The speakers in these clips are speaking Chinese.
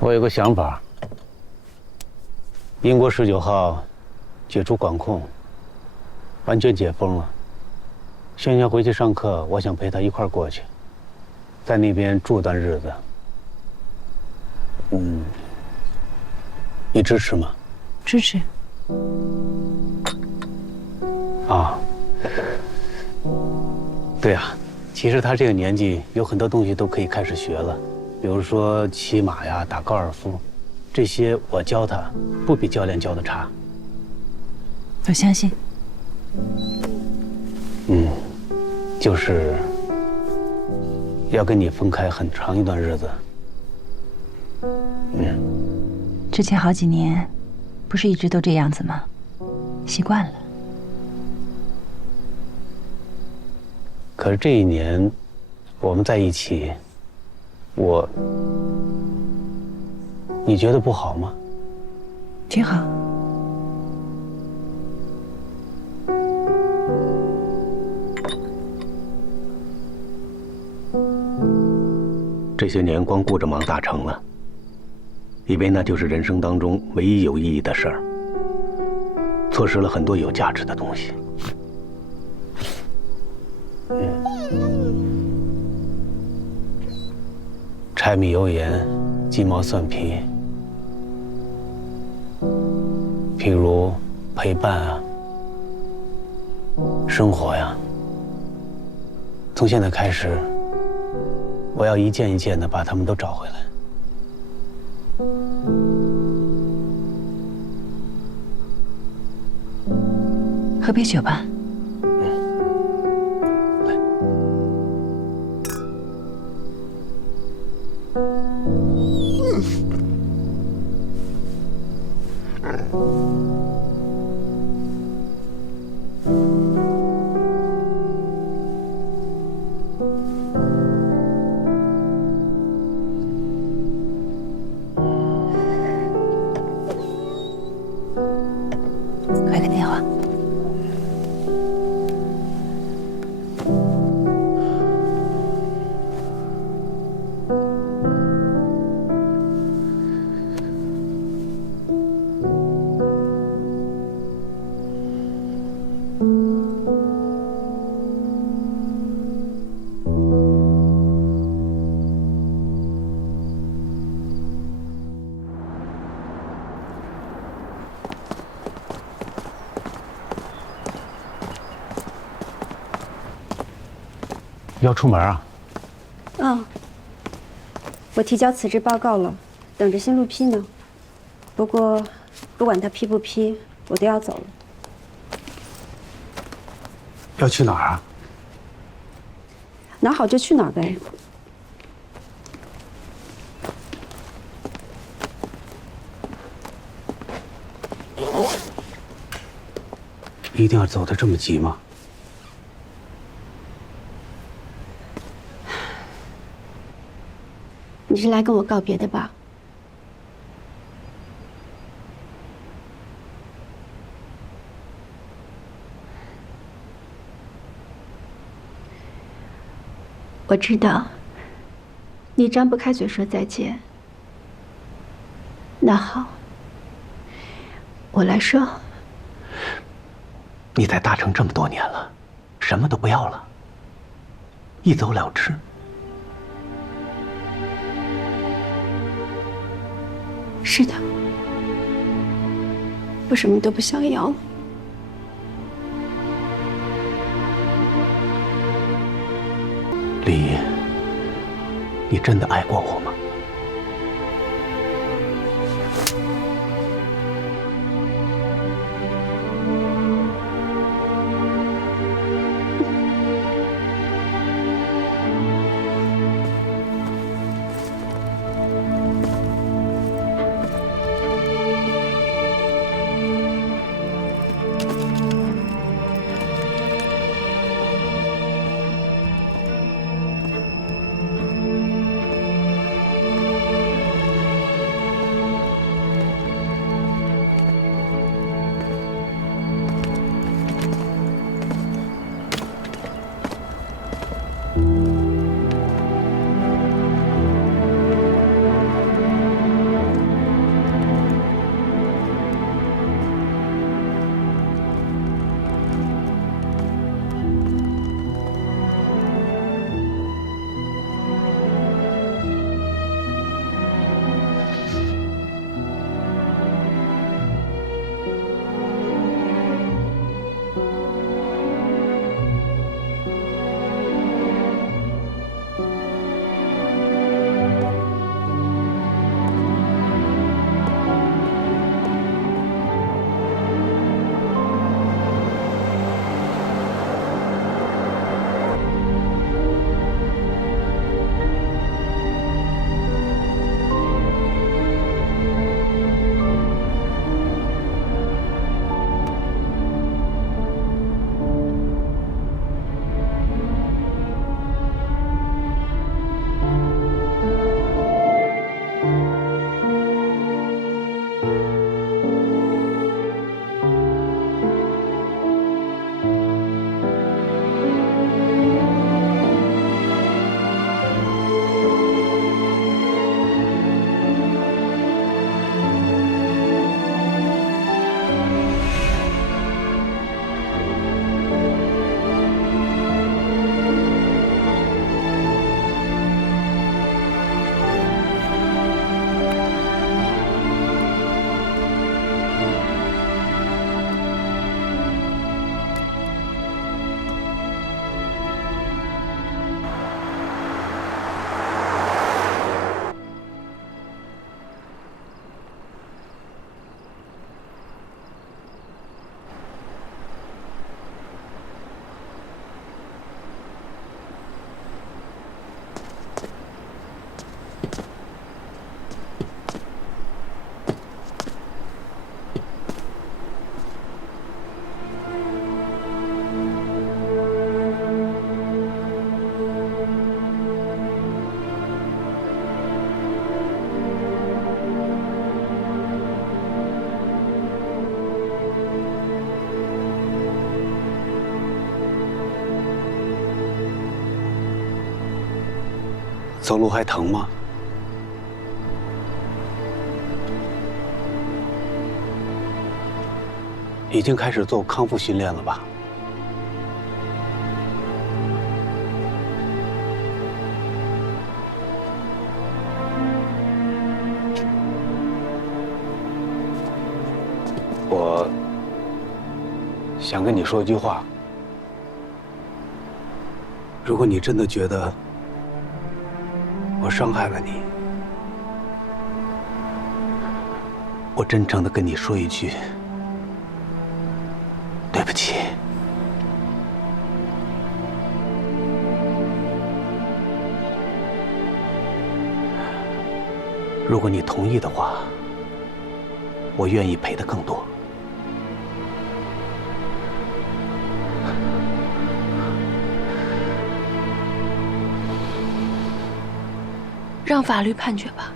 我有个想法，英国19号解除管控，完全解封了。轩轩回去上课，我想陪他一块儿过去，在那边住段日子。你支持吗？支持。啊，对啊，其实他这个年纪有很多东西都可以开始学了，比如说骑马呀、打高尔夫，这些我教他，不比教练教的差。我相信。就是要跟你分开很长一段日子。之前好几年，不是一直都这样子吗？习惯了。可是这一年，我们在一起，你觉得不好吗？挺好。这些年光顾着忙大成了，以为那就是人生当中唯一有意义的事儿，错失了很多有价值的东西。柴米油盐、鸡毛蒜皮，譬如陪伴啊、生活呀。从现在开始，我要一件一件的把他们都找回来。喝杯酒吧。回个电话。要出门啊？我提交辞职报告了，等着新录批呢。不过，不管他批不批，我都要走了。要去哪儿啊？哪好就去哪儿呗。一定要走得这么急吗？你是来跟我告别的吧？我知道，你张不开嘴说再见。那好，我来说。你在大成这么多年了，什么都不要了，一走了之。是的，我什么都不想要了。李毅，你真的爱过我吗？走路还疼吗？已经开始做康复训练了吧？我想跟你说一句话。如果你真的觉得我伤害了你，我真诚地跟你说一句，对不起。如果你同意的话，我愿意赔的更多。让法律判决吧。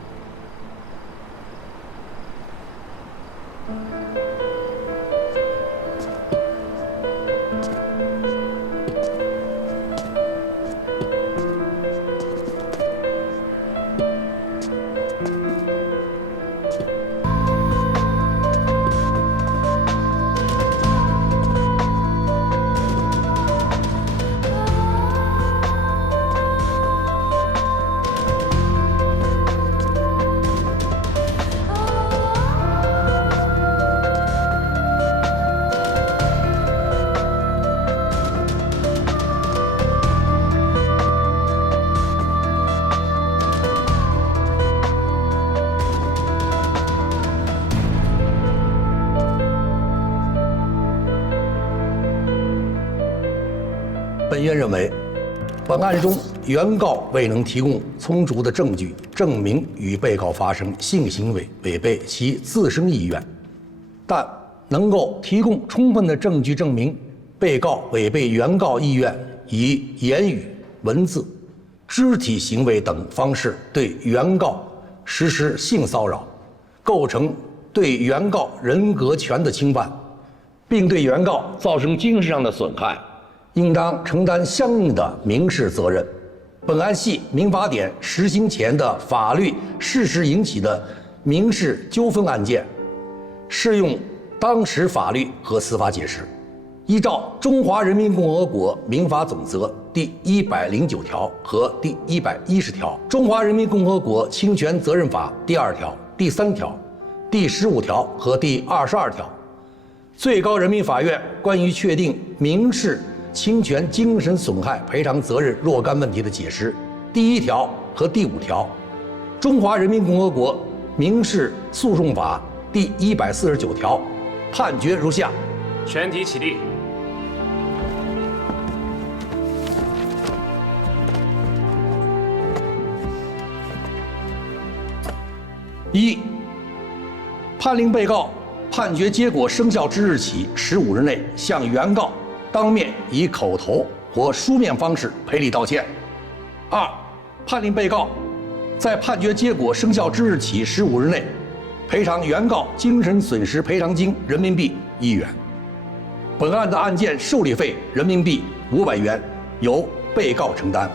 本院认为，本案中原告未能提供充足的证据证明与被告发生性行为违背其自身意愿，但能够提供充分的证据证明被告违背原告意愿，以言语、文字、肢体行为等方式对原告实施性骚扰，构成对原告人格权的侵犯，并对原告造成精神上的损害，应当承担相应的民事责任。本案系民法典实行前的法律事实引起的民事纠纷案件，适用当时法律和司法解释。依照《中华人民共和国民法总则》第109条和第110条，《中华人民共和国侵权责任法》第2条、第3条、第15条和第22条，最高人民法院关于确定民事侵权精神损害赔偿责任若干问题的解释第1条和第5条，《中华人民共和国民事诉讼法》第149条，判决如下：全体起立。1、判令被告判决结果生效之日起15日内向原告当面以口头或书面方式赔礼道歉。2、判令被告在判决结果生效之日起15日内赔偿原告精神损失赔偿金人民币1元。本案的案件受理费人民币500元由被告承担。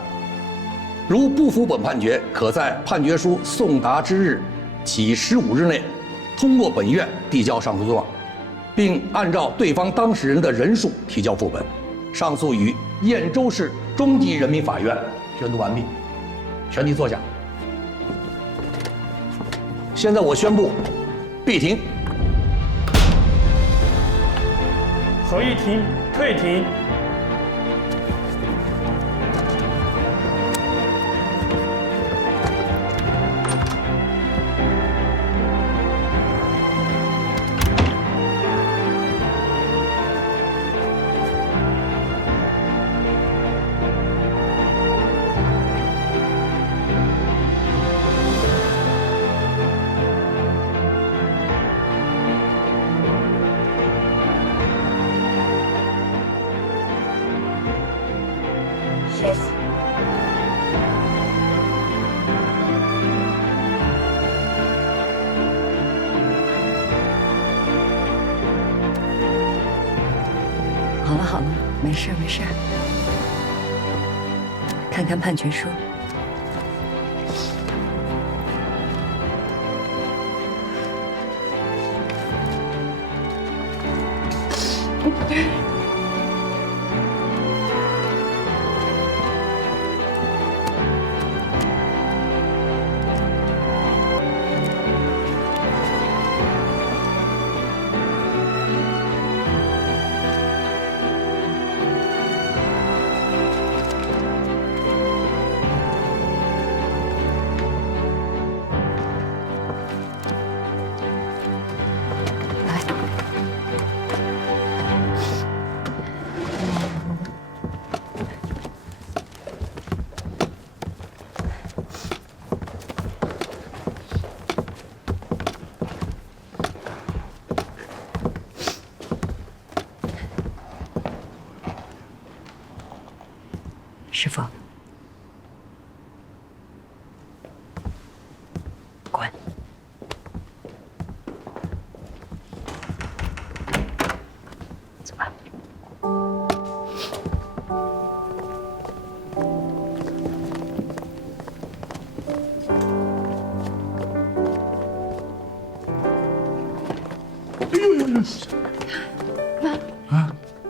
如不服本判决，可在判决书送达之日起15日内，通过本院递交上诉状，并按照对方当事人的人数提交副本。上诉于燕州市中级人民法院宣读完毕。全体坐下。现在我宣布闭庭。合议庭退庭。谢谢。好了好了，没事没事。看看判决书。师傅，滚！走吧。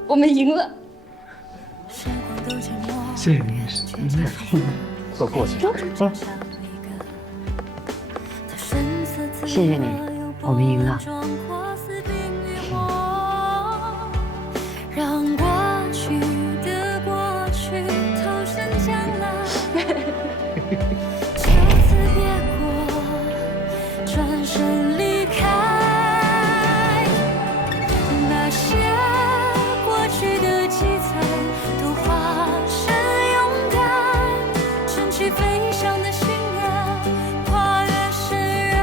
我们赢了。谢谢您，坐过去。谢谢你，我们赢了。让过去的过去投身将来，就此别过，转身离开。那些过去的积攒都化身勇敢，撑起飞翔的心愿，跨越深渊。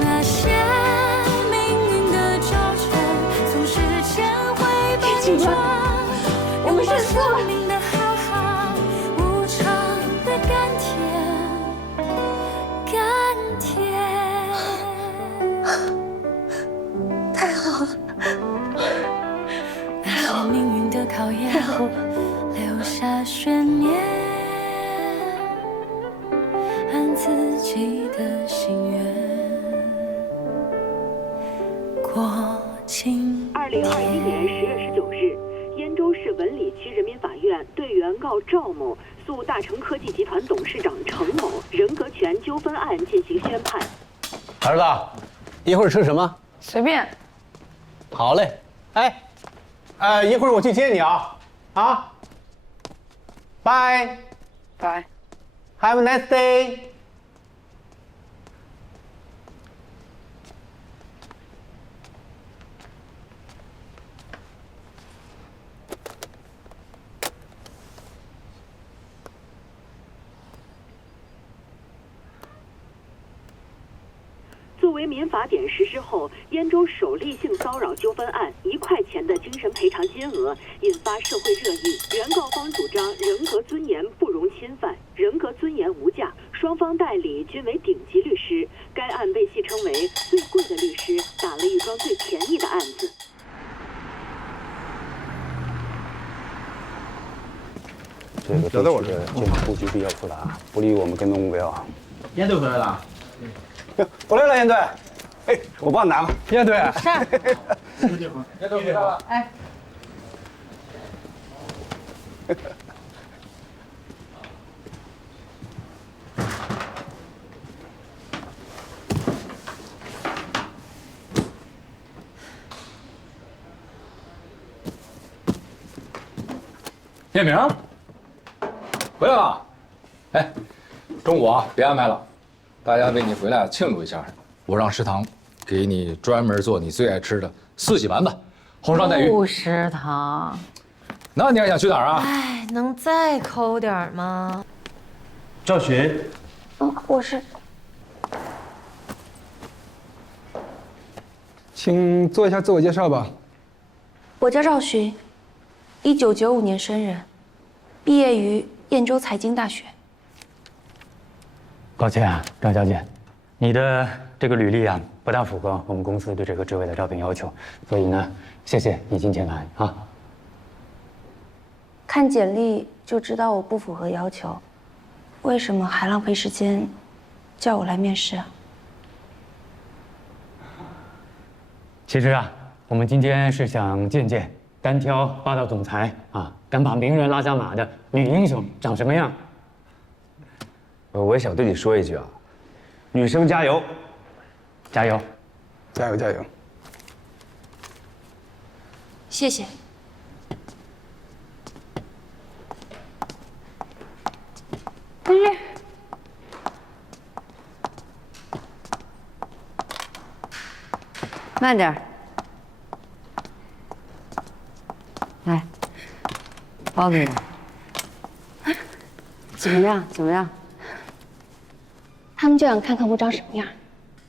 那些命运的交卷，总是千回百转。我们胜出了。生命的浩瀚，无常的甘甜，甘甜。太好了，那些命运的考验，留下悬念，按自己的心愿过今2021年10月19日，燕州市文理区人民法院对原告赵某诉大成科技集团董事长程某人格权纠纷案进行宣判。儿子，一会儿吃什么？随便。好嘞。哎，一会儿我去接你啊。啊。Bye。拜。 Have a nice day。作为民法典实施后燕州首例性骚扰纠纷案，1块钱的精神赔偿金额引发社会热议。原告方主张人格尊严不容侵犯，人格尊严无价，双方代理均为顶级律师。该案被戏称为最贵的律师打了一桩最便宜的案子。这个地区的建筑布局比较复杂，不利于我们跟踪目标。烟队回来了。 我来了，烟队。哎，我帮你拿吧。烟队。是。烟队回来了。哎。叶明，回来了。哎，中午啊，别安排了。 大家为你回来庆祝一下，我让食堂给你专门做你最爱吃的四喜丸子，红烧带鱼。食堂。那你还想去哪儿啊？哎，能再抠点吗？赵寻。我是。请做一下自我介绍吧。我叫赵寻，1995年生人，毕业于燕州财经大学。 抱歉啊，张小姐，你的这个履历啊，不大符合我们公司对这个职位的招聘要求，所以呢，谢谢你今天来啊。看简历就知道我不符合要求，为什么还浪费时间叫我来面试啊？其实啊，我们今天是想见见单挑霸道总裁啊，敢把名人拉下马的女英雄长什么样。我也想对你说一句啊，女生加油，加油，加油加油！谢谢。但是，慢点儿，来，包子呢？怎么样？怎么样？他们就想看看我长什么样，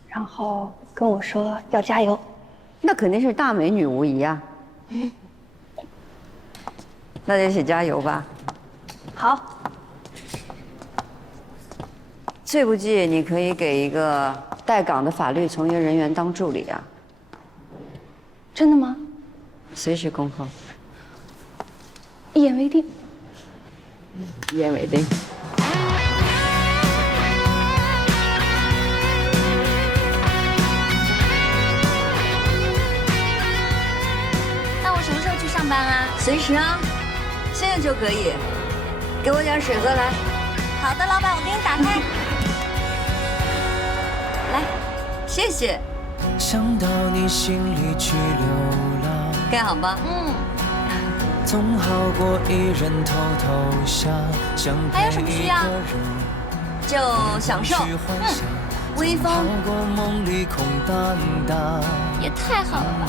然后跟我说要加油。那肯定是大美女无疑啊。那就写加油吧。好。最不济你可以给一个待岗的法律从业人员当助理啊。真的吗？随时恭候。一言为定。一言为定。那我什么时候去上班啊？随时啊，现在就可以。给我点水喝来。好的，老板，我给你打开。来，谢谢。想到你心里去流浪，盖好吧。总好过一人偷偷想，想还有什么需要？就享受。微风。好过梦里空荡荡。也太好了吧。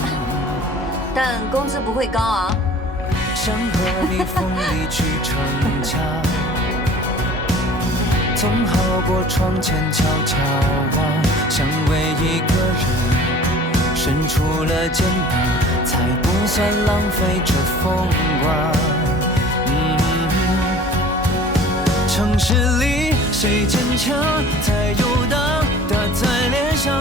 但工资不会高啊。想和你风里去逞强，总好过窗前悄悄望，想为一个人伸出了肩膀，才不算浪费这风光。城市里谁坚强在游荡，打在脸上